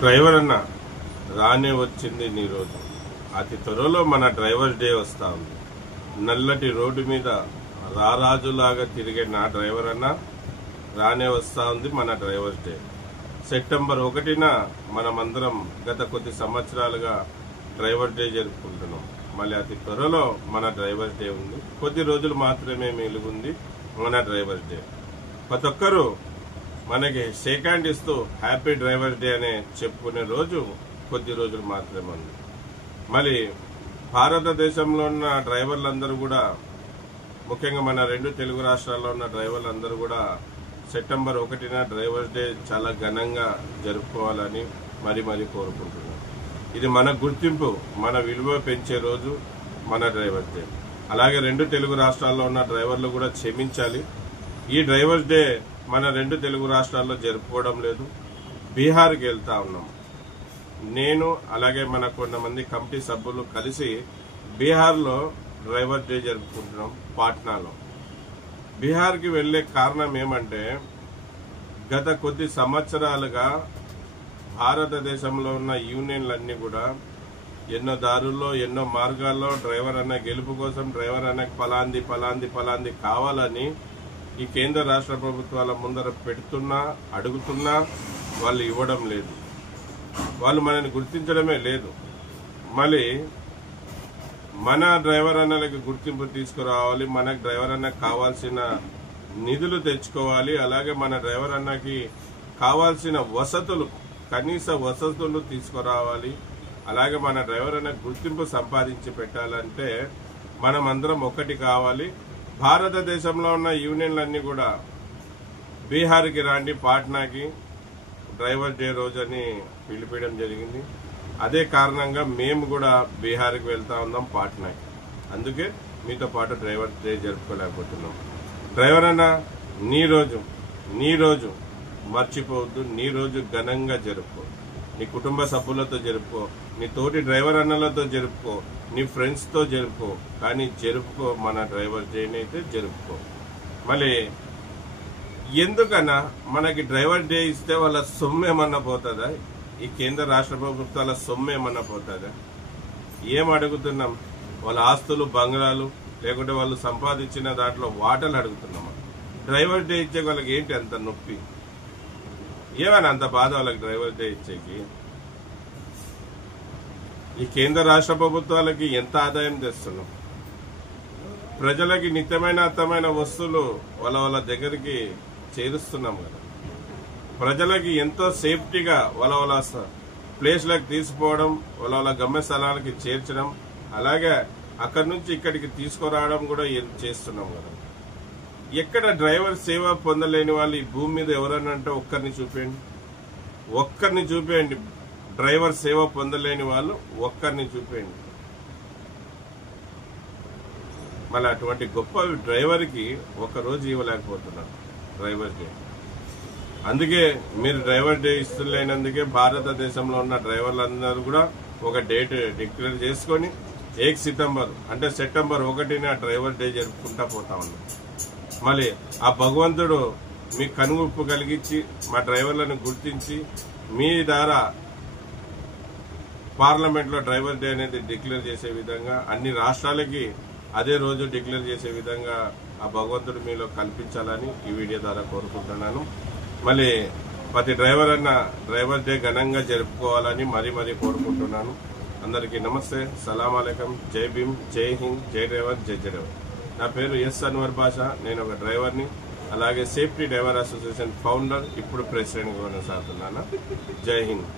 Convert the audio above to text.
Driver అన్న రానే వచ్చింది నీ రోజు. అతి త్వరలో మన డ్రైవర్ డే వస్తా ఉంది. నల్లటి రోడ్డు మీద రారాజులాగా తిరిగే నా డ్రైవర్ అన్న రానే వస్తా ఉంది మన డ్రైవర్ డే. సెప్టెంబర్ 1న మనమందరం గత కొద్ది సంవత్సరాలుగా డ్రైవర్ డే జరుపుకుంటున్నాం. మళ్ళీ అతి త్వరలో మన డ్రైవర్ డే ఉంది. కొద్ది రోజులు మాత్రమే మిగిలింది మన డ్రైవర్ డే. ప్రతి ఒక్కరూ మనకి షేక్ హ్యాండ్ ఇస్తూ హ్యాపీ డ్రైవర్ డే అనే చెప్పుకునే రోజు కొద్ది రోజులు మాత్రమే ఉంది. మళ్ళీ భారతదేశంలో ఉన్న డ్రైవర్లందరూ కూడా, ముఖ్యంగా మన 2 తెలుగు రాష్ట్రాల్లో ఉన్న డ్రైవర్లందరూ కూడా సెప్టెంబర్ 1న డ్రైవర్ డే చాలా ఘనంగా జరుపుకోవాలని మరీ కోరుకుంటున్నాం. ఇది మన గుర్తింపు, మన విలువ పెంచే రోజు మన డ్రైవర్ డే. అలాగే 2 తెలుగు రాష్ట్రాల్లో ఉన్న డ్రైవర్లు కూడా క్షమించాలి. ఈ డ్రైవర్ డే మన 2 తెలుగు రాష్ట్రాల్లో జరుపుకోవడం లేదు. బీహార్కి వెళ్తా ఉన్నాం. నేను అలాగే మన కొంతమంది కమిటీ సభ్యులు కలిసి బీహార్లో డ్రైవర్ డే జరుపుకుంటున్నాం పాట్నాలో. బీహార్కి వెళ్లే కారణం ఏమంటే, గత కొద్ది సంవత్సరాలుగా భారతదేశంలో ఉన్న యూనియన్లన్నీ కూడా ఎన్నో దారుల్లో ఎన్నో మార్గాల్లో డ్రైవర్ అన్న గెలుపు కోసం డ్రైవర్ అన్నకి పలాంది కావాలని ఈ కేంద్ర రాష్ట్ర ప్రభుత్వాల ముందర పెడుతున్నా అడుగుతున్నా వాళ్ళు ఇవ్వడం లేదు. వాళ్ళు మనని గుర్తించడమే లేదు. మళ్ళీ మన డ్రైవర్ అన్నలకి గుర్తింపు తీసుకురావాలి, మనకు డ్రైవర్ అన్నకి కావాల్సిన నిధులు తెచ్చుకోవాలి. అలాగే మన డ్రైవర్ అన్నకి కావాల్సిన వసతులు, కనీస వసతులు తీసుకురావాలి. అలాగే మన డ్రైవర్ అన్నకి గుర్తింపు సంపాదించి పెట్టాలంటే మనం అందరం ఒకటి కావాలి. భారతదేశంలో ఉన్న యూనియన్లన్నీ కూడా బీహార్కి రాండి, పాట్నాకి డ్రైవర్ డే రోజని పిలిపించడం జరిగింది. అదే కారణంగా మేము కూడా బీహార్కి వెళ్తా ఉన్నాం, పాట్నాకి. అందుకే మీతో పాటు డ్రైవర్ డే జరుపుకోలేకపోతున్నాం. డ్రైవర్ అన్న నీ రోజు మర్చిపోవద్దు. నీ రోజు ఘనంగా జరుపుకో. నీ కుటుంబ సభ్యులతో జరుపుకో, నీ తోటి డ్రైవర్ అన్నలతో జరుపుకో, నీ ఫ్రెండ్స్తో జరుపుకో. కానీ జరుపుకో, మన డ్రైవర్ డేని అయితే జరుపుకో. మళ్ళీ ఎందుకన్నా మనకి డ్రైవర్ డే ఇస్తే వాళ్ళ సొమ్మేమన్నా పోతుందా? ఈ కేంద్ర రాష్ట్ర ప్రభుత్వాల సొమ్మేమన్నా పోతుందా? ఏం అడుగుతున్నాం? వాళ్ళ ఆస్తులు, బంగ్లాలు, లేకుంటే వాళ్ళు సంపాదించిన దాంట్లో వాటలు అడుగుతున్నామా? డ్రైవర్ డే ఇచ్చే వాళ్ళకి ఏంటి అంత నొప్పి? ఏమైనా అంత బాధ వాళ్ళకి డ్రైవర్ డే ఇచ్చేకి? ఈ కేంద్ర రాష్ట్ర ప్రభుత్వాలకి ఎంత ఆదాయం తెస్తున్నాం? ప్రజలకి నిత్యమైన అర్థమైన వస్తువులు వాళ్ళ దగ్గరికి చేరుస్తున్నాం కదా. ప్రజలకి ఎంతో సేఫ్టీగా వాళ్ళ ప్లేస్లకు తీసుకుపోవడం, వాళ్ళ గమ్యస్థలానికి చేర్చడం, అలాగే అక్కడి నుంచి ఇక్కడికి తీసుకురావడం కూడా చేస్తున్నాం కదా. ఎక్కడ డ్రైవర్ సేవ పొందలేని వాళ్ళు ఈ భూమి మీద ఎవరన్నా అంటే ఒక్కరిని చూపేయండి. డ్రైవర్ సేవ పొందలేని వాళ్ళు ఒక్కరిని చూపేయండి. మళ్ళీ అటువంటి గొప్ప డ్రైవర్కి ఒక్కరోజు ఇవ్వలేకపోతున్నారు డ్రైవర్ డే. అందుకే మీరు డ్రైవర్ డే ఇస్తులేనందుకే భారతదేశంలో ఉన్న డ్రైవర్లందరూ కూడా ఒక డేట్ డిక్లేర్ చేసుకొని 1 సితంబర్ అంటే సెప్టెంబర్ 1న డ్రైవర్ డే జరుపుకుంటా పోతా ఉన్నాం. మళ్ళీ ఆ భగవంతుడు మీకు కనుగొప్పు కలిగించి మా డ్రైవర్లను గుర్తించి మీ ద్వారా పార్లమెంట్లో డ్రైవర్ డే అనేది డిక్లేర్ చేసే విధంగా, అన్ని రాష్ట్రాలకి అదే రోజు డిక్లేర్ చేసే విధంగా ఆ భగవంతుడు మీలో కల్పించాలని ఈ వీడియో ద్వారా కోరుకుంటున్నాను. మళ్ళీ ప్రతి డ్రైవర్ అన్న డ్రైవర్ డే ఘనంగా జరుపుకోవాలని మరీ కోరుకుంటున్నాను. అందరికీ నమస్తే, సలాం అలైకుం, జై భీమ్, జై హింద్, జై డ్రైవర్, జై డ్రైవర్. నా పేరు ఎస్ అన్వర్ బాషా. నేను ఒక డ్రైవర్ని, అలాగే సేఫ్టీ డ్రైవర్ అసోసియేషన్ ఫౌండర్, ఇప్పుడు ప్రెసిడెంట్గా కొనసాగుతున్నాను. జై హింద్.